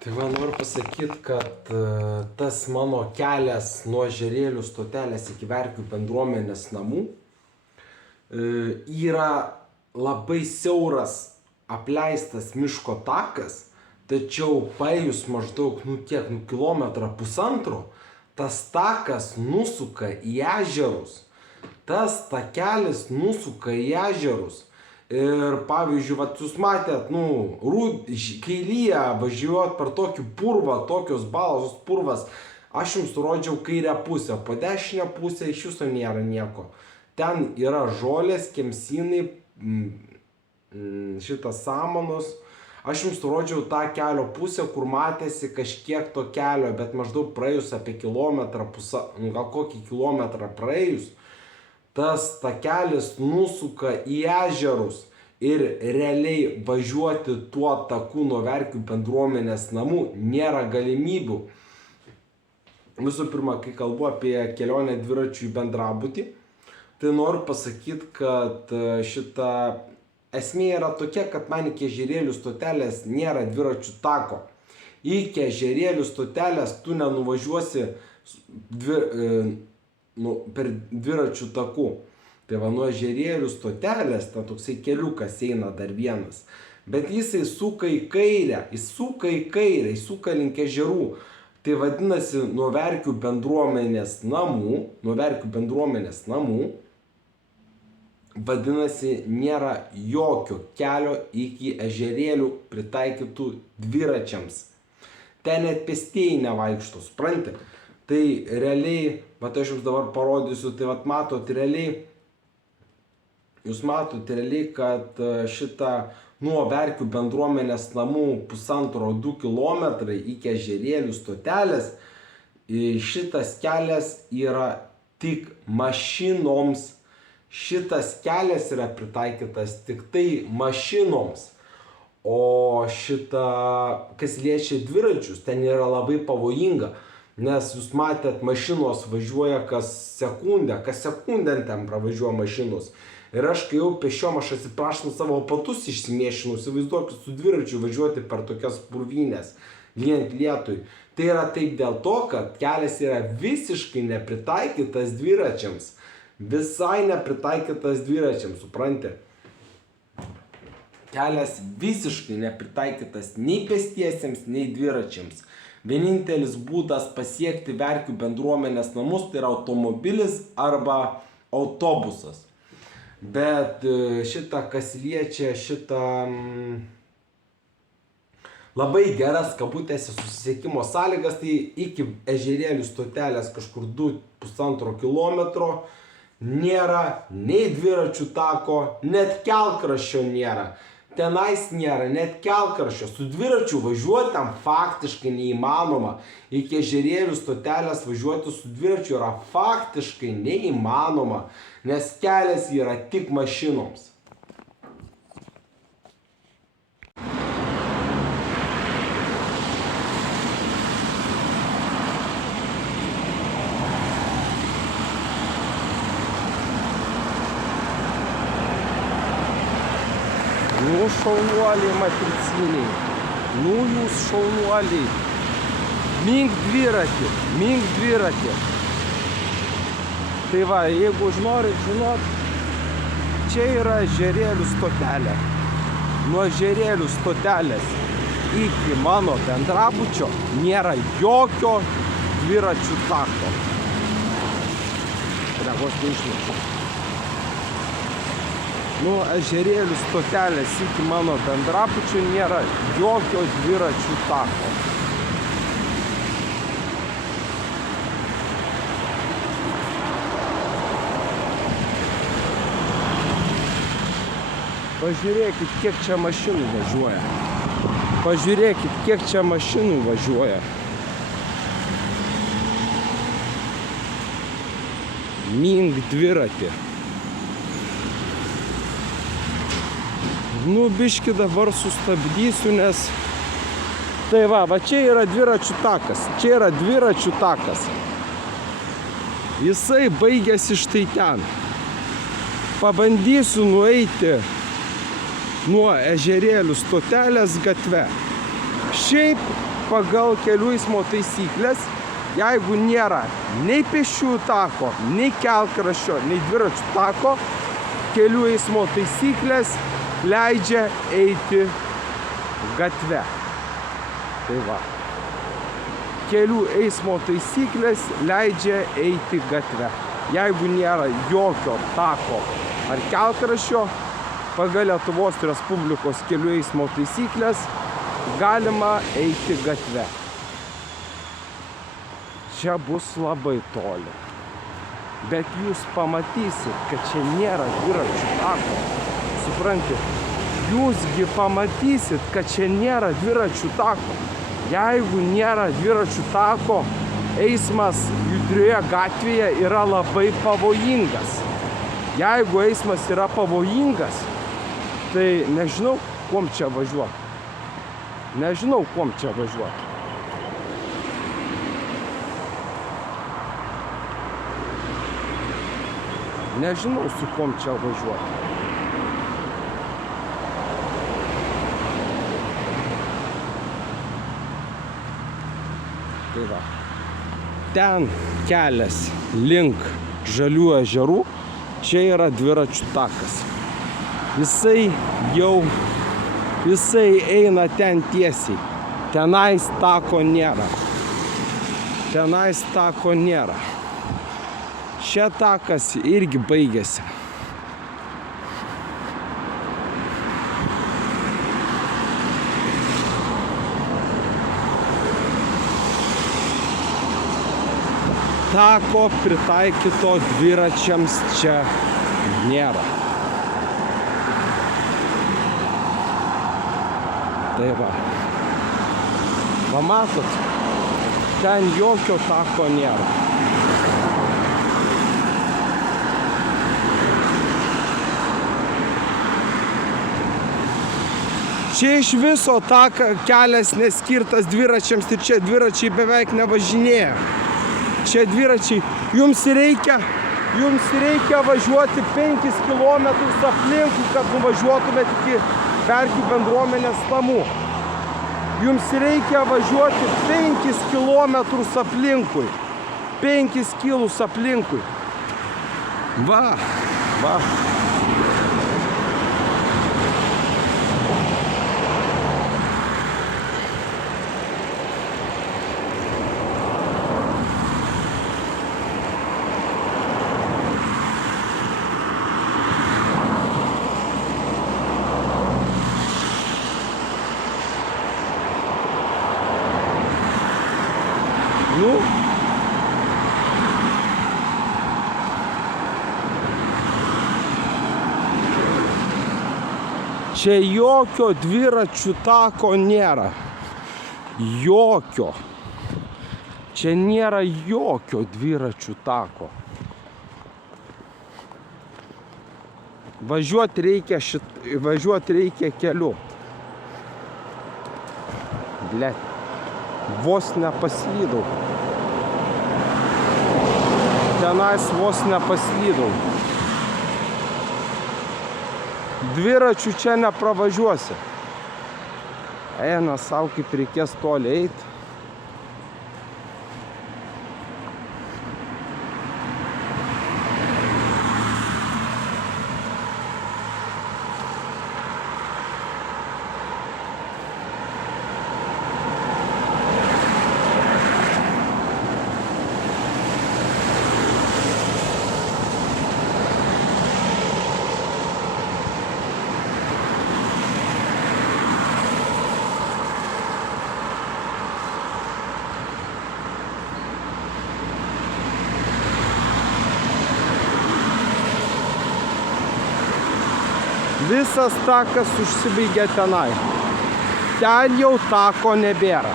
Tai man noriu pasakyti, kad tas mano kelias nuo Ežerėlių stotelės iki Verkių bendruomenės namų yra labai siauras apleistas miško takas, tačiau paėjus maždaug, kilometrą pusantro, tas takas nusuka į ežerus. Tas takelis nusuka į ežerus. Ir pavyzdžiui, jūs matėt, kai lyja važiuot per tokį purvą, tokios balos purvas, aš jums rodžiau kairę pusę, po dešinę pusę iš viso nėra nieko. Ten yra žolės, kemsynai, šitas samanos. Aš jums rodžiau tą kelio pusę, kur matėsi kažkiek to kelio, bet maždaug praėjus apie kilometrą, gal kokį kilometrą praėjus, tas takelis nusuka į ežerus ir realiai važiuoti tuo taku nuo Verkių bendruomenės namų nėra galimybių. Visų pirma, kai kalbu apie kelionę dviračių į bendrabutį, tai noriu pasakyti, kad šita esmė yra tokia, kad man iki Ežerėlių stotelės nėra dviračių tako. Iki Ežerėlių stotelės tu nenuvažiuosi per dviračių takų. Tai va, nuo Ežerėlių stotelės, ten toksai keliukas eina dar vienas. Bet jisai suka į kairę, jis suka link ežerų. Tai vadinasi, nuo Verkių bendruomenės namų, vadinasi, nėra jokio kelio iki Ežerėlių pritaikytų dviračiams. Ten net pėstieji nevaikšto, supranti? Tai realiai, aš jums dabar parodysiu, tai jūs matote realiai, kad šitą nuo Verkių bendruomenės namų 1,5–2 kilometrai iki Ežerėlių stotelės, šitas kelias yra tik mašinoms. Šitas kelias yra pritaikytas tik tai mašinoms. O kas liečia dviračius, ten yra labai pavojinga. Nes jūs matėt, mašinos važiuoja kas sekundę ten pravažiuoja mašinos. Ir aš, kai jau pešiom, aš atsiprašau savo patus išsimiešinau, įsivaizduokit su dviračiu važiuoti per tokias purvynės, lyjant lietui. Tai yra taip dėl to, kad kelias yra visiškai nepritaikytas dviračiams. Visai nepritaikytas dviračiams, supranti? Kelias visiškai nepritaikytas nei pėstiesiems, nei dviračiams. Vienintelis būdas pasiekti Verkių bendruomenės namus tai yra automobilis arba autobusas. Bet kas liečia labai geras kabutėse susisiekimo sąlygas, tai iki Ežerėlių stotelės kažkur 2–1,5 kilometro nėra nei dviračių tako, net kelkraščio nėra. Tenais nėra net kelkraščio. Su dviračiu važiuoti ten faktiškai neįmanoma. Iki Ežerėlių stotelės važiuoti su dviračiu yra faktiškai neįmanoma, nes kelias yra tik mašinoms. Šaunuoliai matriciniai, jūs šaunuoliai, mink dviratį. Tai va, jeigu norit žinot, čia yra Ežerėlių stotelė. Nuo Ežerėlių stotelės iki mano bendrabučio nėra jokio dviračių tako. Regos neišnešiu. Nuo Ežerėlių stotelės iki mano bendrabučio nėra jokio dviračių tako. Pažiūrėkit, kiek čia mašinų važiuoja. Mink dviratį. Biškį dabar sustabdysiu, nes tai va, čia yra dviračių takas. Jisai baigėsi štai ten. Pabandysiu nueiti nuo Ežerėlių stotelės gatve. Šiaip pagal kelių eismo taisyklės, jeigu nėra nei pėsčiųjų tako, nei kelkraščio, nei dviračių tako, kelių eismo taisyklės leidžia eiti gatve. Tai va. Kelių eismo taisyklės leidžia eiti gatve. Jeigu nėra jokio tako ar kelkraščio, pagal Lietuvos Respublikos kelių eismo taisyklės galima eiti gatve. Čia bus labai toli. Bet jūs pamatysit, kad čia nėra dviračių tako. Suprantate? Jūsgi pamatysit, kad čia nėra dviračių tako. Jeigu nėra dviračių tako, eismas judrioje gatvėje yra labai pavojingas. Jeigu eismas yra pavojingas, tai nežinau, kuom čia važiuoti. Nežinau, kuom čia važiuoti. Nežinau, su kuom čia važiuoti. Tai va. Ten kelias link Žalių ežerų, čia yra dviračių takas. Jisai eina ten tiesiai. Tenais tako nėra. Tenais tako nėra. Čia takas irgi baigėsi. Tako pritaikyto dviračiams čia nėra. Tai va. Pamatot, ten jokio tako nėra. Čia iš viso kelias neskirtas dviračiams ir čia dviračiai beveik nevažinėja. Čia dviračiai, jums reikia važiuoti 5 km aplinkui, kad nuvažiuotumėte iki Verkių bendruomenės namų. Jums reikia važiuoti 5 km aplinkui. 5 kilus aplinkui. Va. Čia jokio dviračių tako nėra. Jokio. Čia nėra jokio dviračių tako. Važiuoti reikia keliu. Blet. Vos nepaslydau. Tenais vos nepaslydau. Dviračių čia nepravažiuosi. Eina sau, kaip reikės toli eiti. Visas takas užsibaigia tenai. Ten jau tako nebėra.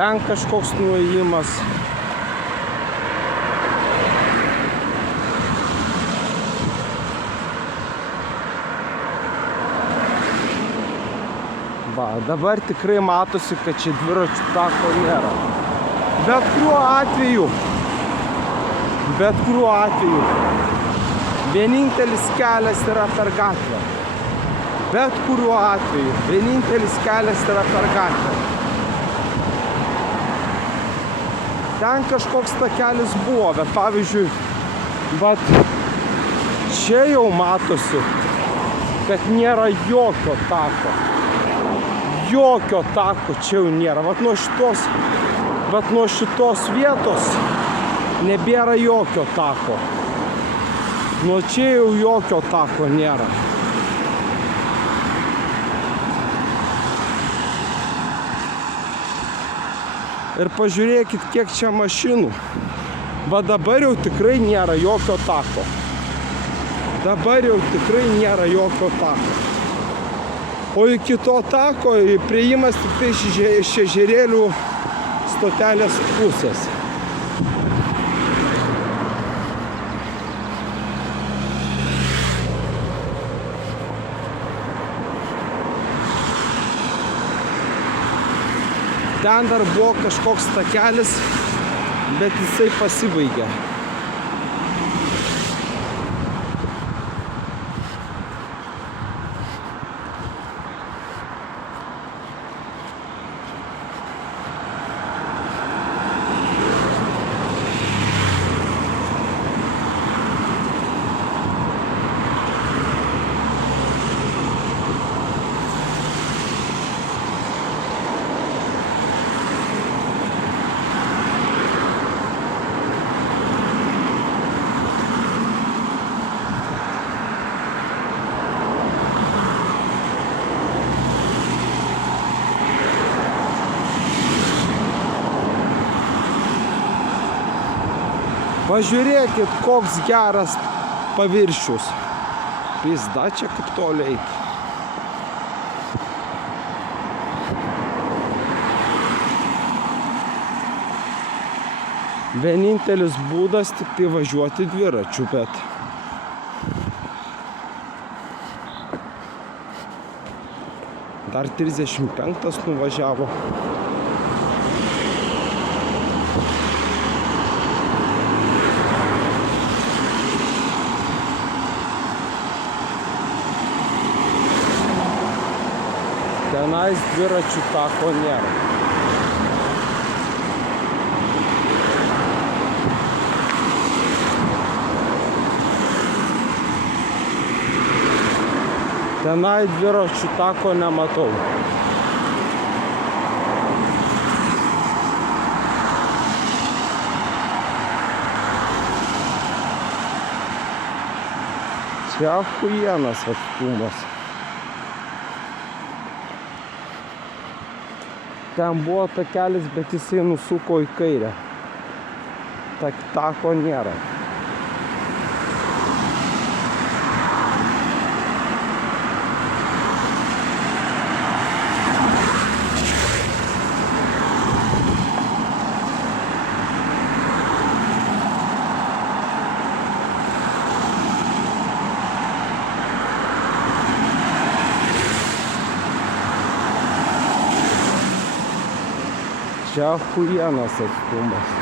Ten kažkoks nuėjimas. Va, dabar tikrai matosi, kad čia dviračių tako nėra. Bet kuriuo atveju, vienintelis kelias yra per gatvę. Bet kuriuo atveju, vienintelis kelias yra per gatvę. Ten kažkoks takelis buvo, bet pavyzdžiui, čia jau matosi, kad nėra jokio tako. Jokio tako čia jau nėra. Vat nuo šitos vietos nebėra jokio tako. Nuo čia jau jokio tako nėra. Ir pažiūrėkit, kiek čia mašinų. Va dabar jau tikrai nėra jokio tako. Dabar jau tikrai nėra jokio tako. O iki to tako priėjimas tik tai iš Ežerėlių stotelės pusės. Ten dar buvo kažkoks takelis, bet jisai pasibaigė. Pažiūrėkit, koks geras paviršius. Pizda čia kaip toliai. Vienintelis būdas tik tai važiuoti dviračiu, bet dar 35 nuvažiavo. Tenais dviračių tako nėra. Tenai dviračių tako nematau. Čia achujienas atstumas. Ten buvo takelis, bet jisai nusuko į kairę. Tako nėra. Čia achujienas atstumas.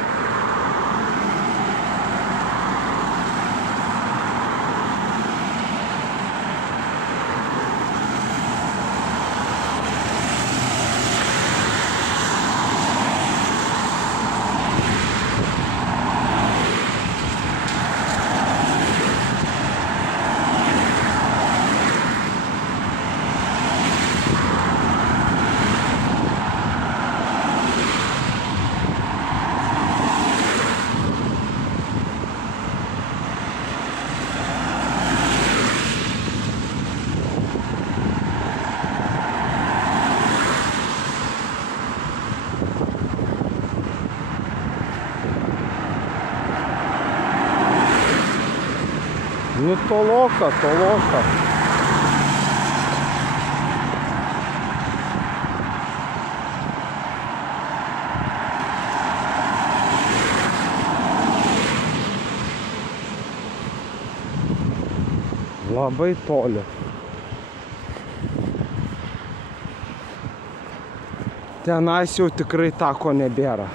Nu toloka. labai toli. Tenais jau tikrai tako nebėra.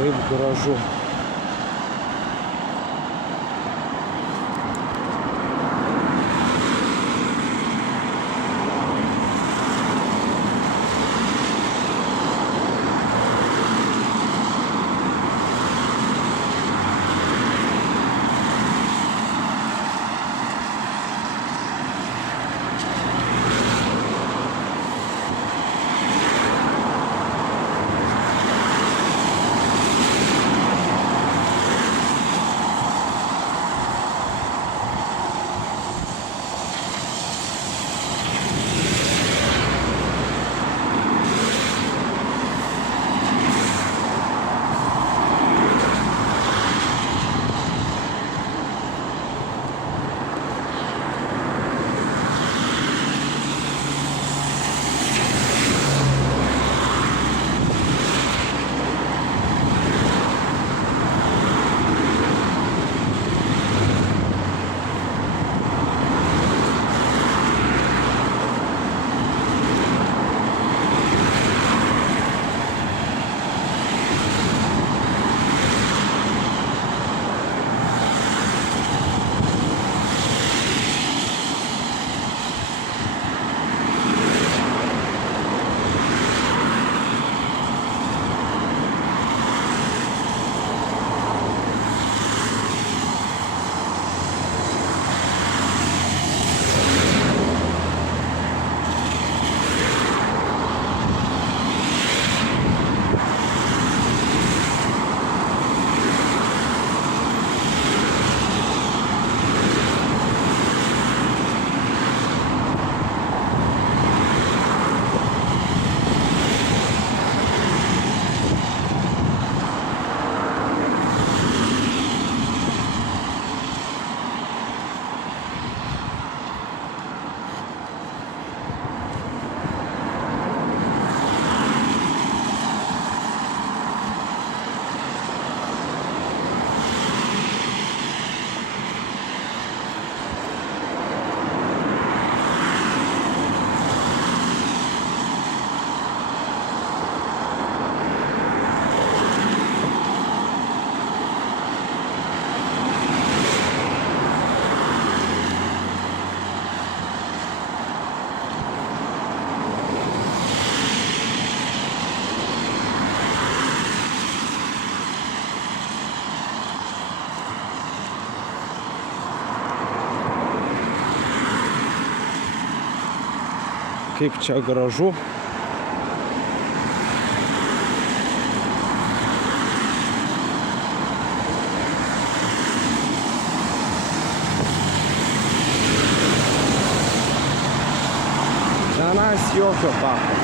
Kaip gražu. Kaip čia gražu. Tenais jokio tako.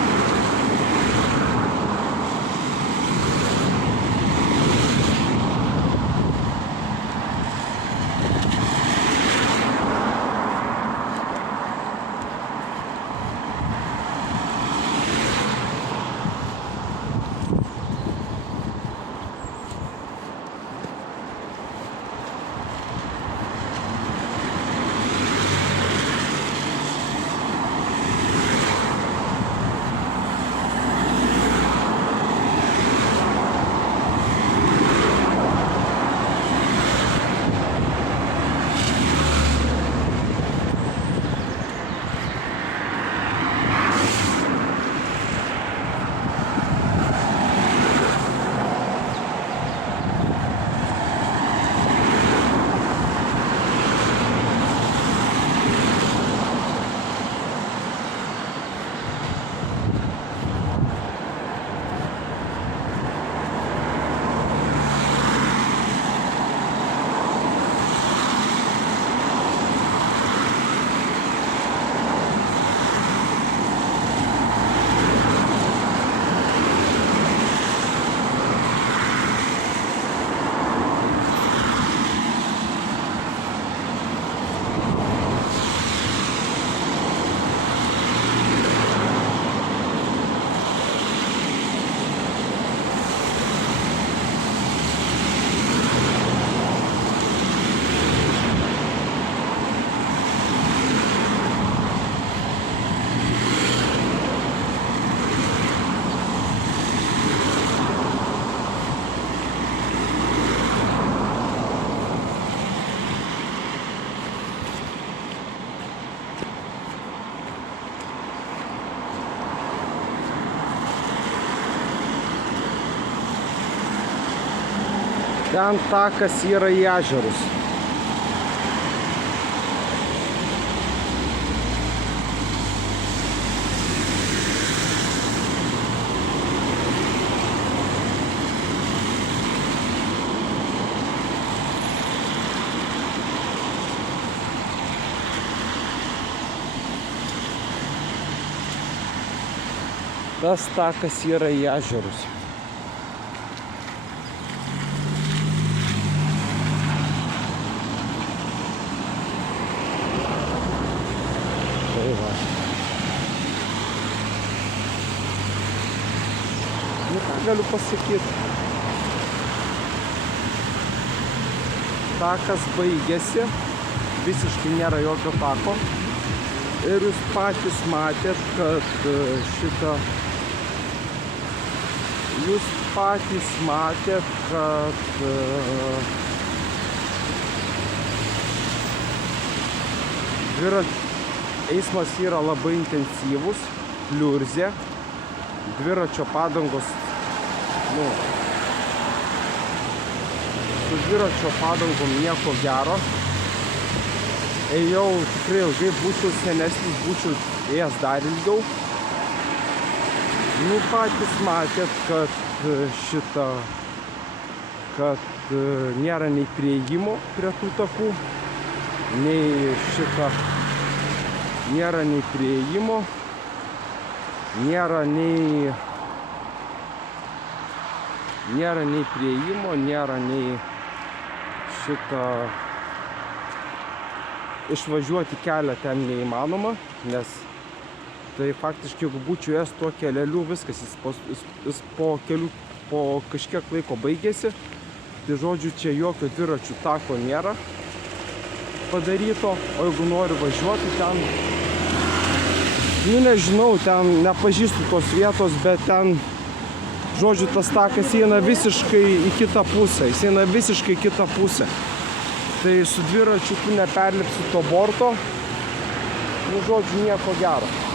Ten takas yra į ežerus. Tas takas yra į ežerus. Tai va. Nu ką galiu pasakyti. Takas baigėsi. Visiškai nėra jokio tako. Ir jūs patys matėt, kad šitą... Jūs patys matėt, kad eismas yra labai intensyvus, pliurzė, dviračio padangos, su dviračio padangom nieko gero. Ėjau tikrai ilgai, būčiau senesnis, būčiau ėjęs dar ilgiau. Nu, patys matėt, kad nėra nei prieimo prie tų takų, nei nėra nei prieimo, nėra nei išvažiuoti kelią ten neįmanoma, nes tai faktiškai, jeigu būčiau ėjęs tuo keleliu, viskas, jis po kažkiek laiko baigėsi. Tai žodžiu, čia jokio dviračių tako nėra padaryto, o jeigu noriu važiuoti ten, nežinau, ten nepažįstu tos vietos, bet ten, žodžiu, tas takas eina visiškai į kitą pusę, Tai su dviračiu tu neperlipsi to borto, žodžiu, nieko gero.